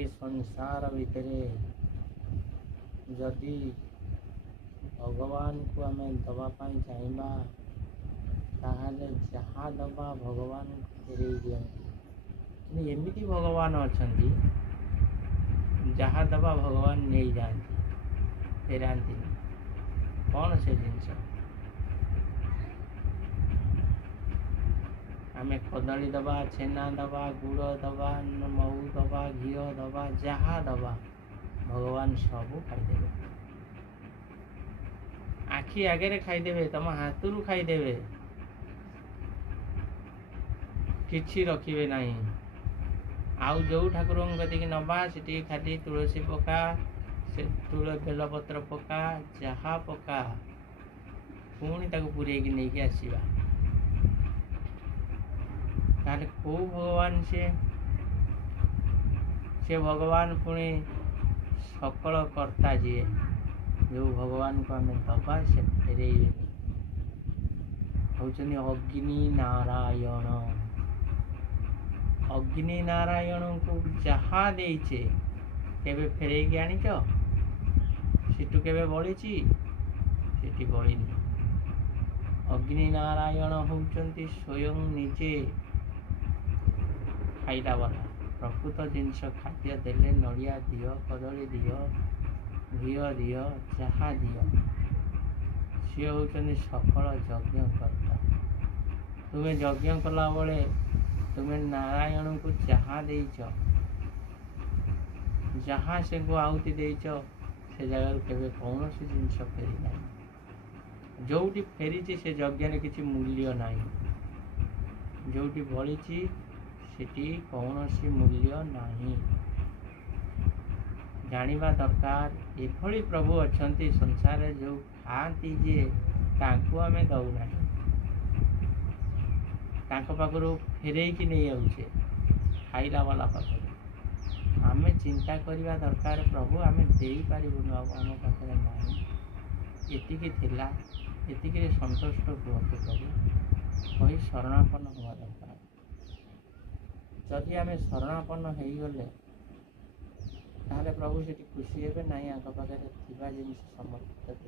ए संसार भितर जदि भगवान को आम दवापाई चाहिए ताहले जहाँ दबा भगवान फेरई दियंती। एमती भगवान अच्छा जहाँ दबा भगवान नहीं जाती फेराती कौन से जिनस आम कदली दबा छेना दबा गुड़ दबा मऊ दबा घी दबा जहाँ दबा भगवान सबू खाईदे। आखि आगे खाईदे तुम हाथ खाईदे किछि रखिबे नहीं। आउ जो ठाकुर कदी नवा से खाली तुलसी पका से बेलपत्र पका जहाँ पका पुणी पूरे नहीं आसवा ताले को भगवान से भगवान पुणी सकल कर्ता जी जो भगवान को आम दबा से फेरे होचनी अग्नि नारायण। अग्नि नारायण को जहाँ देचे केबे फेरे आनीच सीटू केबे बड़ी सीटी बड़ी। अग्नि नारायण होचंती स्वयं निजे खाइला वाला प्रकृत जिनस खाद्य देले नड़िया दियो कदली दियो घी दियो जहाँ दियो सी होचंती सकल यज्ञ कर्ता। तुम्हें यज्ञ कला बेले तुम्हें नारायण को जहाँ देच जहाँ से को आहुति देच से जगह केवे कौन सी जिनस फेरी ना जोटी फेरी से यज्ञ किसी मूल्य ना जोटी बड़ी सेठी कौन सी मूल्य ना जानिबा दरकार। एभली प्रभु अच्छा संसार जो खाती जे तांको आमे दौना पाखर फेरे नहीं आउचे खाइला वाला पाखर आम चिंता करवा दरकार प्रभु आम दे पारूँ आम पाखे ना एतिकी संतुष्ट हुए प्रभु कही शरणापन्न हवा दरकार। जदि आम शरणापन्न हो गले ताहले प्रभु से खुशी हे ना पाखे जिन समर्पित